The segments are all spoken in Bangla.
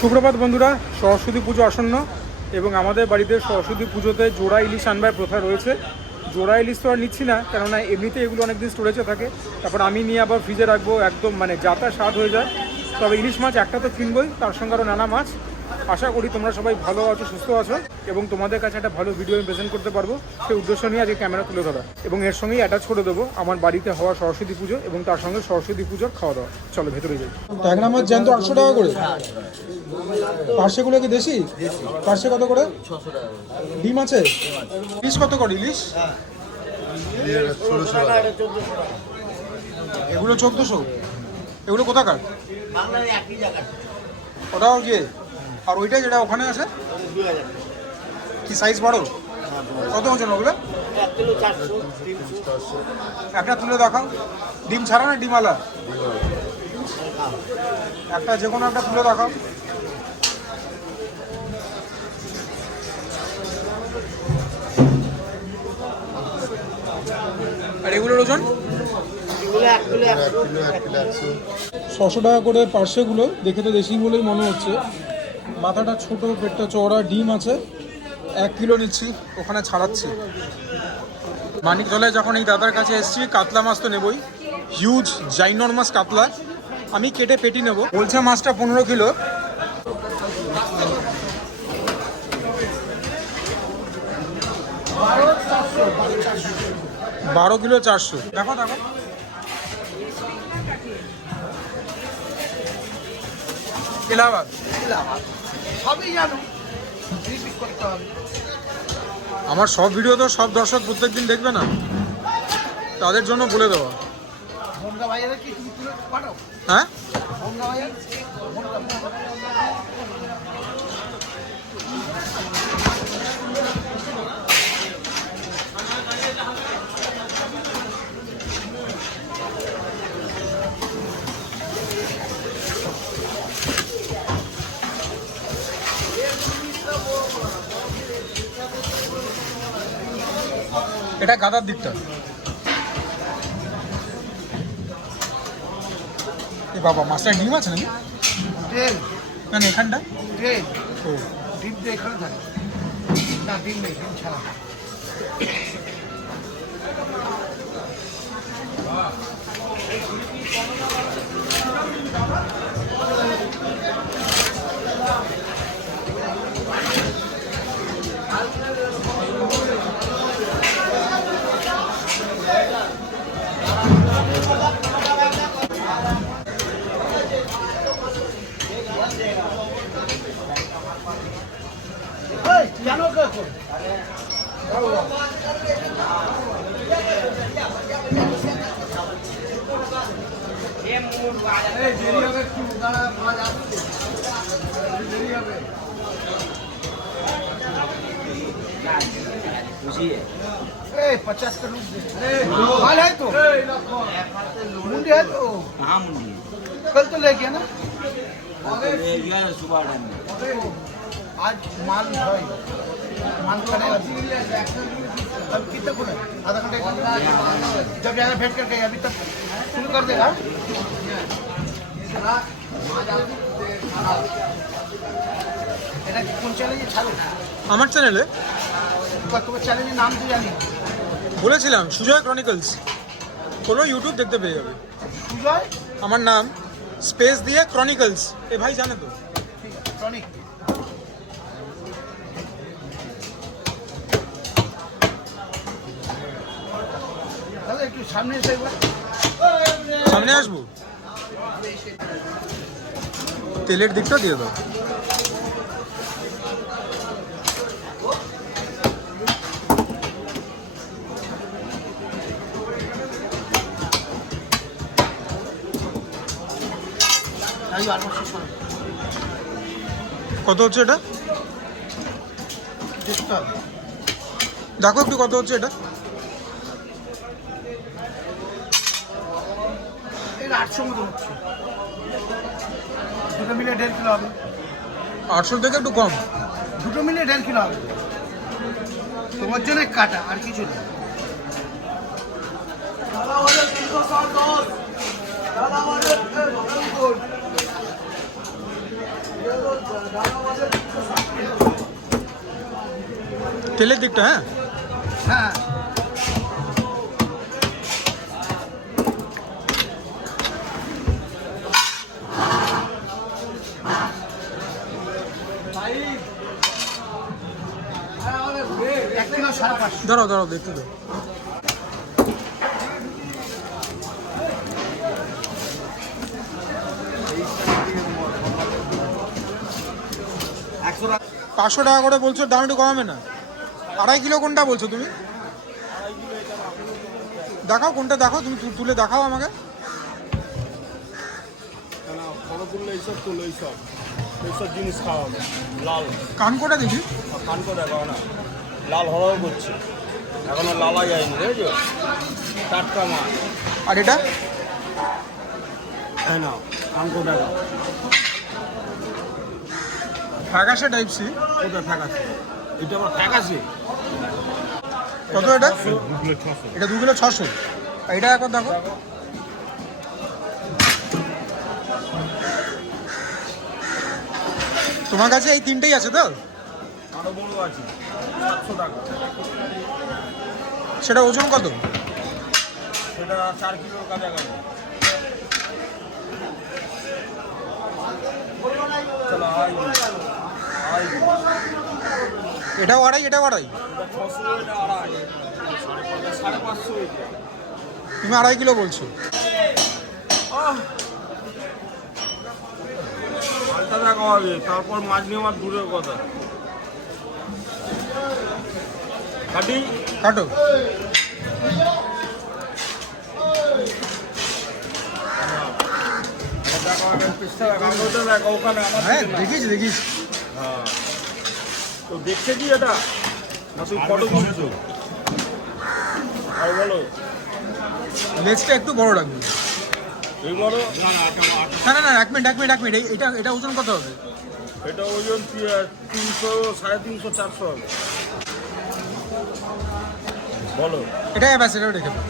সুপ্রভাত বন্ধুরা, সরস্বতী পুজো আসন্ন এবং আমাদের বাড়িতে সরস্বতী পুজোতে জোড়া ইলিশ আনবার প্রথা রয়েছে। জোড়া ইলিশ তো আর নিচ্ছি না, কেননা এমনিতে এগুলো অনেকদিন স্টোরেজে থাকে। তারপর আমি নিয়ে আবার ফ্রিজে রাখবো, একদম যাতা স্বাদ হয়ে যায়। তবে ইলিশ মাছ একটা তো কিনবই, তার সঙ্গে আরও নানা মাছ। আশা করি তোমরা সবাই ভালো আছো, সুস্থ আছো এবং তোমাদের কাছে একটা ভালো ভিডিও আমি প্রেজেন্ট করতে পারবো, সেই উদ্দেশ্য নিয়ে আজকে ক্যামেরা তুলে ধরা। এবং এর সঙ্গেই অ্যাটাচ করে দেবো আমার বাড়িতে হওয়া সরস্বতী পুজো এবং তার সঙ্গে সরস্বতী পুজোর খাওয়া দাওয়া। চলো ভেতরে যাই। ট্যাংরা মাছ জ্যান্ত 800 টাকা করে। পার্শেগুলো কি দেশি? পার্শে কত করে? 600 টাকা। ডিম আছে? ইলিশ কত করে ইলিশ? এগুলো 1400। এগুলো কোথাকার? ওটাও গিয়ে আর ওইটা যেটা ওখানে আছে কি সাইজ বড়? কত ওজন ওগুলো? একটা তুলে দেখাও। ডিম ছাড়া না ডিম আলা? একটা যে কোনো একটা তুলে দেখাও। আর এগুলোর ওজন? 600 টাকা করে পার্শেগুলো। দেখে তো দেশি বলেই মনে হচ্ছে। মাথাটা ছোট, পেটটা চওড়া, ডিম আছে। 1 কিলো নিচ্ছি, ওখানে ছাড়াচ্ছি। মানিকতলায় যখন এই দাদার কাছে এসেছি, কাতলা মাছ তো নেবই। হিউজ জাইনরমাস কাতলা। আমি কেটে পেটি নেব। বলছে মাছটা 15 কিলো। বারো কিলো 400। দেখো দেখো, এলাহাবাদ। আমার সব ভিডিও তো সব দর্শক প্রত্যেকদিন দেখবে না, তাদের জন্য বলে দেওয়া। হ্যাঁ, এটা গাদার দিকটা। এ বাবা, মাছটা ডিম আছে নাকি? না না, এখানটা ও ডিম তো এখানে থাকে না, ডিম নেই, ডিম ছাড়া। জানো কে? ए 50 का लूट दे। माल है तो मुंडी है तो कहाँ मुंडी? कल तो ले गया ना, ले गया सुबह टाइम में। आज माल है, माल करेगा अब कितना को है? आधा घंटे जब जाना भेंट कर गए, अभी तक शुरू कर देगा। এটা কি কোন চ্যানেলে ছাড়ো? আমার চ্যানেলে। তোমার চ্যানেলের নাম তো জানি। বলেছিলাম সুজয় ক্রনিকলস। কোনো ইউটিউব দেখতে পেয়ে যাবে। সুজয় আমার নাম স্পেস দিয়ে ক্রনিকলস। এ ভাই জানে তো? ক্রনিক। তাহলে একটু সামনে এসে একবার। সামনে আসবো। তেলের দিকটা দিয়ে দাও। কত হচ্ছে এটা? দেখো একটু কত হচ্ছে এটা। 800 মতো হচ্ছে। দুটো মিলে 1.5 কিলো হবে। 800 থেকে একটু কম। দুটো মিলে 1.5 কিলো হবে। তোমার জন্য কাটা, আর কিছু না। দাদা তেলের দিকটা, হ্যাঁ হ্যাঁ এক কিলো 550। দাঁড়াও দাঁড়াও দেখতে দাও। একশো টাকা। 500 টাকা করে বলছো, দাম একটু কমাবে না? 2.5 কিলো কোনটা বলছো তুমি? দেখাও কোনটা, দেখো তুমি তুলে দেখাও আমাকে। এইসব তুলো, এইসব এইসব জিনিস খাওয়া হবে। লাল কানকোটা দেখি। কানকো দেখো না, লাল হরাও করছে, এখনো লালা যায়নি, বুঝেছো? টাটকা মাছ। আর এটা হ্যাঁ না, কানকো দেখো ফ্যাকাশে টাইপ সি। কোথায় ফ্যাকাশে? এটা আমার ফ্যাকাশে। কত এটা? 2 কিলো 600। এটা 2 কিলো 600। আর এটা এখন দেখো। তোমার কাছে এই তিনটেই আছে তো? আরো বড় আছে 700 টাকা। সেটা ওজন কত? সেটা 4 কিলোর কাছাকাছি। চলো আড়াই দিন। এটাও আড়াই, এটাও আড়াই। এটা 600, এটা আড়াই, 550 হয়েছে। তুমি 2.5 কিলো বলছো। মালটা দেখা হবে, তারপর মাছ নেওয়ার দূরের কথা। কাটি কাটো। দেখো, পিসটা দেখো ওখানে আমার হ্যাঁ দিকে না। দেখিস দেখিস। হ্যাঁ, তো দেখছে কি এটা না, তুই ফটো তুলছো আর বলো লেজটা একটু বড় রাখবি। এই বলো না না, না না না, 1 মিনিট 1 মিনিট 1 মিনিট। এটা এটা ওজন কত হবে? এটা ওজন 300, 350, 400 হবে। বলো এটা ব্যাস, এটাও রেখে দাও।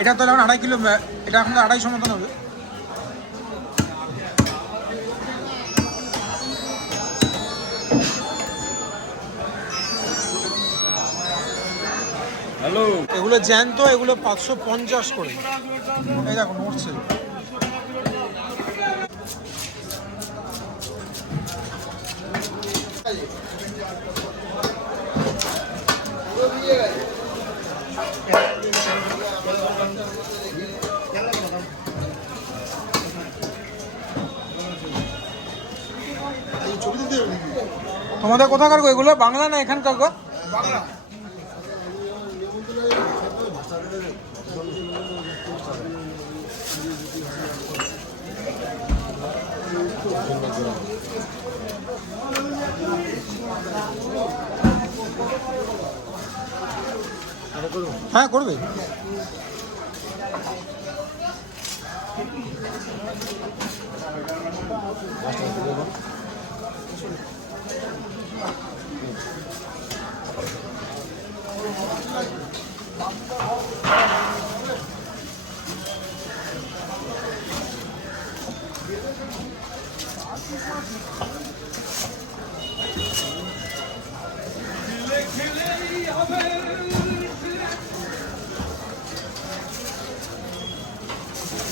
এটা তো এখন 2.5 কিলো, এটা এখন 250 মতন হবে। হ্যালো, এগুলো জ্যান্ত, এগুলো 550 করে। এই দেখো নড়ছে। তোমাদের কোথাকার গো এগুলো? বাংলা না এখানকার গো? বাংলা। হ্যাঁ করবে।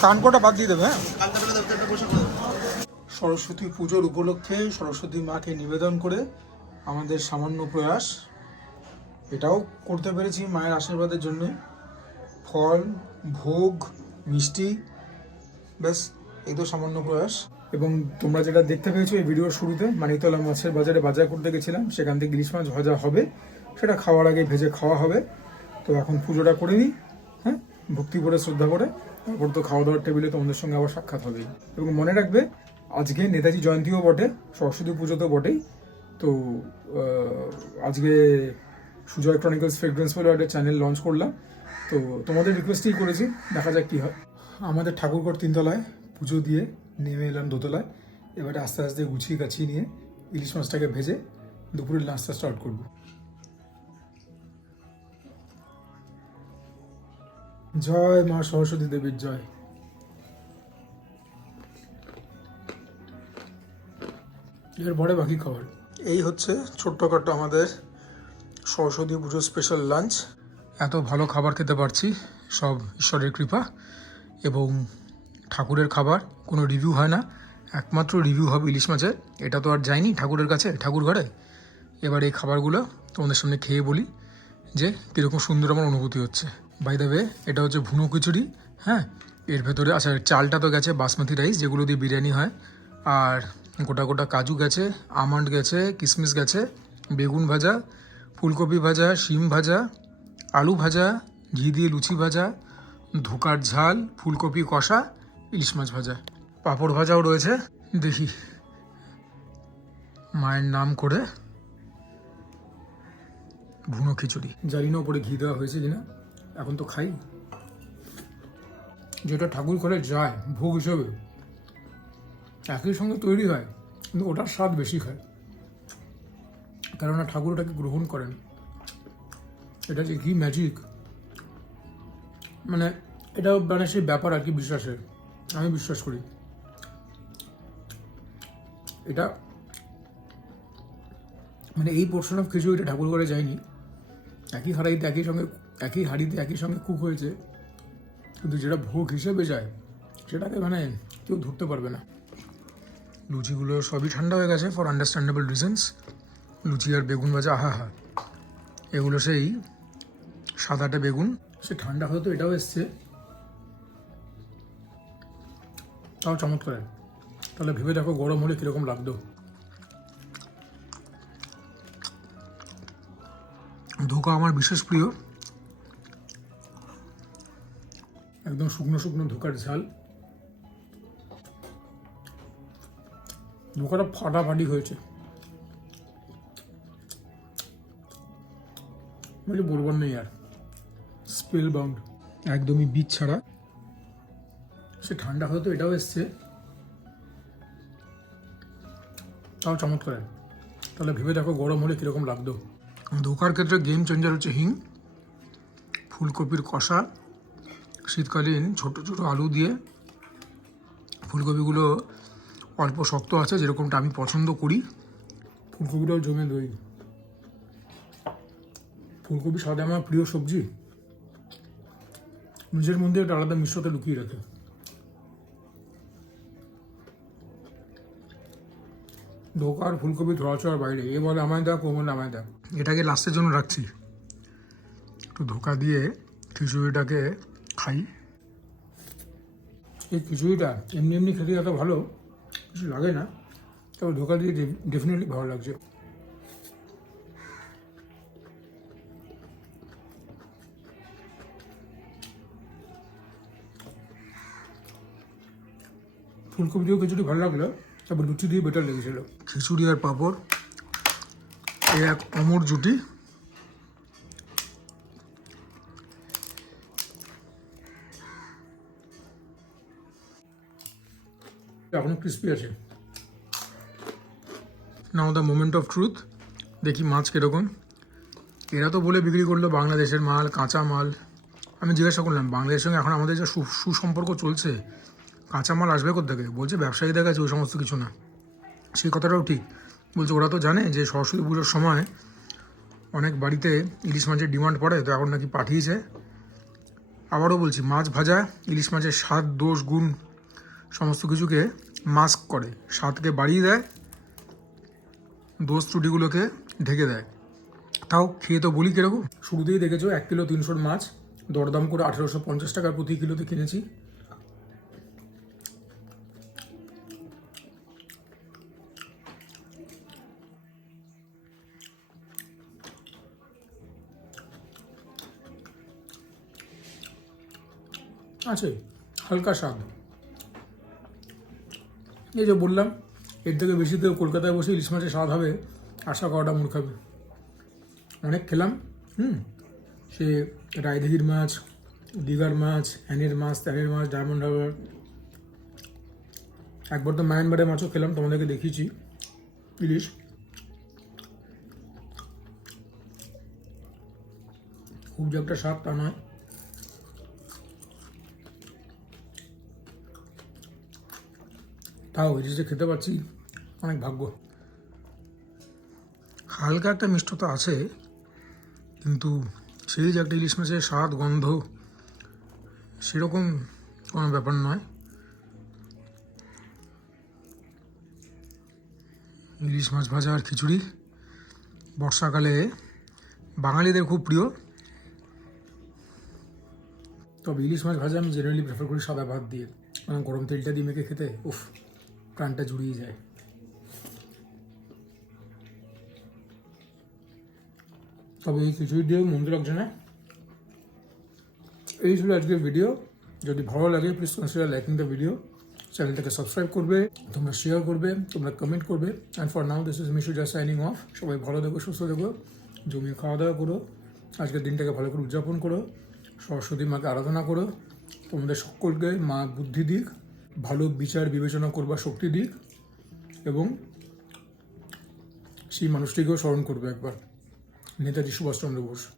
কানকোটা বাদ দিয়ে দেবে। হ্যাঁ, সরস্বতী পুজোর উপলক্ষে সরস্বতী মাকে নিবেদন করে আমাদের সামান্য প্রয়াস, এটাও করতে পেরেছি মায়ের আশীর্বাদের জন্য। ফল, ভোগ, মিষ্টি, ব্যাস এই তো সামান্য প্রয়াস। এবং তোমরা যেটা দেখতে পেয়েছো এই ভিডিওর শুরুতে, মানিকতলা মাছের বাজারে বাজার করতে গেছিলাম, সেখান থেকে ইলিশ মাছ ভাজা হবে, সেটা খাওয়ার আগে ভেজে খাওয়া হবে। তো এখন পুজোটা করে নিই, হ্যাঁ, ভক্তি করে শ্রদ্ধা করে, তারপর তো খাওয়া দাওয়ার টেবিলে তোমাদের সঙ্গে আবার সাক্ষাৎ হবে। এবং মনে রাখবে আজকে নেতাজি জয়ন্তীও বটে, সরস্বতী পুজো তো বটেই। তো আজকে সুজয় ক্রনিকলস ফ্রেগ্রেন্স বলে একটা চ্যানেল লঞ্চ করলাম। তো তোমাদের রিকোয়েস্টেই করেছি, দেখা যাক কী হয়। আমাদের ঠাকুরঘর 3 তলায় পুজো দিয়ে নেমে এলাম দোতলায়। এবারে আস্তে আস্তে গুছিয়ে গাছিয়ে নিয়ে ইলিশ মাছটাকে ভেজে দুপুরের লাঞ্চটা স্টার্ট করব। জয় মা সরস্বতী দেবীর জয়। এরপরে বাকি খাবার। এই হচ্ছে ছোট্টখাটো আমাদের সরস্বতী পুজোর স্পেশাল লাঞ্চ। এত ভালো খাবার খেতে পারছি সব ঈশ্বরের কৃপা, এবং ঠাকুরের খাবার কোনো রিভিউ হয় না, একমাত্র রিভিউ হবে ইলিশ মাছের। এটা তো আর যায়নি ঠাকুরের কাছে, ঠাকুর ঘরে। এবার এই খাবারগুলো তোমাদের সামনে খেয়ে বলি যে কীরকম সুন্দর আমার অনুভূতি হচ্ছে। বাই দ্য ওয়ে, এটা হচ্ছে ভুনো খিচুড়ি। হ্যাঁ, এর ভেতরে আচ্ছা চালটা তো গেছে বাসমতি রাইস, যেগুলো দিয়ে বিরিয়ানি হয়, আর গোটা গোটা কাজু গেছে, আমন্ড গেছে, কিশমিশ গেছে, বেগুন ভাজা, ফুলকপি ভাজা, শিম ভাজা, আলু ভাজা, ঘি দিয়ে লুচি ভাজা, ধোকার ঝাল, ফুলকপি কষা, ইলিশ মাছ ভাজা, পাঁপড় ভাজাও রয়েছে। দেখি মায়ের নাম করে ভুনো খিচুড়ি, জানি না ওপরে ঘি দেওয়া হয়েছে কিনা, এখন তো খাই। যেটা ঠাকুর ঘরে যায় ভোগ হিসেবে, একই সঙ্গে তৈরি হয়, কিন্তু ওটার স্বাদ বেশি খায়, কেননা ঠাকুর ওটাকে গ্রহণ করেন। এটা যে কি ম্যাজিক, মানে এটা মানে সেই ব্যাপার আর কি, বিশ্বাসের। আমি বিশ্বাস করি এটা, মানে এই পোর্শন অফ খিচুড়িটা ঠাকুর ঘরে যায়নি, একই হাঁড়িতে একই সঙ্গে কুক হয়েছে, কিন্তু যেটা ভোগ হিসেবে যায় সেটাকে মানে কেউ ধরতে পারবে না। লুচিগুলো সবই ঠান্ডা হয়ে গেছে ফর আন্ডারস্ট্যান্ডেবল রিজনস। লুচি আর বেগুন ভাজা, আহা হা, এগুলো সেই সাদাটা বেগুন, সে ঠান্ডা হয়তো এটাও এসছে, তাও চমৎকার। তাহলে ভেবে দেখো গরম হলে কীরকম লাগতো। ধোকা আমার বিশেষ প্রিয়, একদম শুকনো শুকনো ধোকার ঝাল। ধোকাটা ফাটাফাটি হয়েছে, মানে বলবার নেই আর, স্পেল বাউন্ড, একদমই বীজ ছাড়া। সে ঠান্ডা হয়তো এটাও এসছে, তাও চমৎকার। তাহলে ভেবে দেখো গরম হলে কীরকম লাগতো। ধোকার ক্ষেত্রে গেম চেঞ্জার হচ্ছে হিং, ফুলকপির কষা, শীতকালীন ছোট ছোট আলু দিয়ে, ফুলকপিগুলো অল্প শক্ত আছে যেরকমটা আমি পছন্দ করি, ফুলকপিটাও জমে দই। ফুলকপি সাদা আমার প্রিয় সবজি, নিজের মধ্যে একটা আলাদা মিশ্রতা লুকিয়ে রাখে। ধোকা আর ফুলকপি ধরাছোঁয়ার বাইরে, এ বলে আমায় দেখ, ও বলে আমায় দেখ। এটাকে লাস্টের জন্য রাখছি, একটু ধোকা দিয়ে খিচুড়িটাকে খাই। এই খিচুড়িটা এমনি এমনি খেতে এত ভালো কিছু লাগে না, তবে ধোকা দিয়ে ডেফিনেটলি ভালো লাগছে। ফুলকপি দিয়েও খিচুড়ি ভালো লাগলো, তারপর লুচি দিয়ে বেটার লেগেছিল। খিচুড়ি আর পাঁপড় এই এক অমর জুটি। এখনো ক্রিস্পি আছে। নাও দ্য মোমেন্ট অফ ট্রুথ, দেখি মাছ কীরকম। এরা তো বলে বিক্রি করলো বাংলাদেশের মাল, কাঁচা মাল। আমি জিজ্ঞাসা করলাম বাংলাদেশের সঙ্গে এখন আমাদের যে সুসম্পর্ক চলছে, কাঁচা মাল আসবে কোথেকে? বলছে ব্যবসায়ীদের কাছে, ওই সমস্ত কিছু না। সেই কথাটাও ঠিক, বলছে ওরা তো জানে যে সরস্বতী পুজোর সময় অনেক বাড়িতে ইলিশ মাছের ডিমান্ড পড়ে, তো এখন নাকি পাঠিয়েছে। আবারও বলছি, মাছ ভাজা ইলিশ মাছের স্বাদ, দোষ, গুণ সমস্ত কিছুকে মাস্ক করে, স্বাদকে বাড়িয়ে দেয়, দোষ ত্রুটিগুলোকে ঢেকে দেয়। তাও খেয়ে তো বলি কীরকম। শুরুতেই দেখেছো 1 কিলো 300 মাছ দরদাম করে 1850 টাকা প্রতি কিলোতে কিনেছি। আছে হালকা স্বাদ, এই যে বললাম এর থেকে বেশি তো কলকাতায় বসে ইলিশ মাছের স্বাদ হবে আশা করাটা মূর্খামি। অনেক খেলাম, সে রায়দিঘির মাছ, দীঘার মাছ, হ্যানের মাছ, ত্যানের মাছ, ডায়মন্ড হারবার, একবার তো মায়ানবারের মাছও খেলাম, তোমাদেরকে দেখিয়েছি ইলিশ। খুব যে একটা স্বাদ তা নয়, তাও ইলিশে খেতে পারছি, অনেক ভাগ্য। হালকা একটা মিষ্টতা আছে, কিন্তু সেই যে একটা ইলিশ মাছের স্বাদ গন্ধ সেরকম কোনো ব্যাপার নয়। ইলিশ মাছ ভাজা আর খিচুড়ি বর্ষাকালে বাঙালিদের খুব প্রিয়। তবে ইলিশ মাছ ভাজা আমি জেনারেলি প্রেফার করি সাদা ভাত দিয়ে, কারণ গরম তেলটা দিয়ে মেখে খেতে উফ প্রাণটা জুড়িয়ে যায়। তবে এই খিচুড়ি দিয়ে মন্দ লাগছে না। এই ছিল আজকের ভিডিও। যদি ভালো লাগে please consider liking the video. চ্যানেলটাকে সাবস্ক্রাইব করবে, তোমরা শেয়ার করবে, তোমরা কমেন্ট করবে। And for now this is Mishu just signing off. সবাই ভালো থেকো, সুস্থ থেকো, জমিয়ে খাওয়া দাওয়া করো, আজকের দিনটাকে ভালো করে উদযাপন করো, সরস্বতী মাকে আরাধনা করো, তোমাদের সকলকে মা বুদ্ধি দিক, ভালো বিচার বিবেচনা করবার শক্তি দিক, এবং সেই মানুষটিকেও স্মরণ করবে একবার, নেতাজি সুভাষচন্দ্র বোস।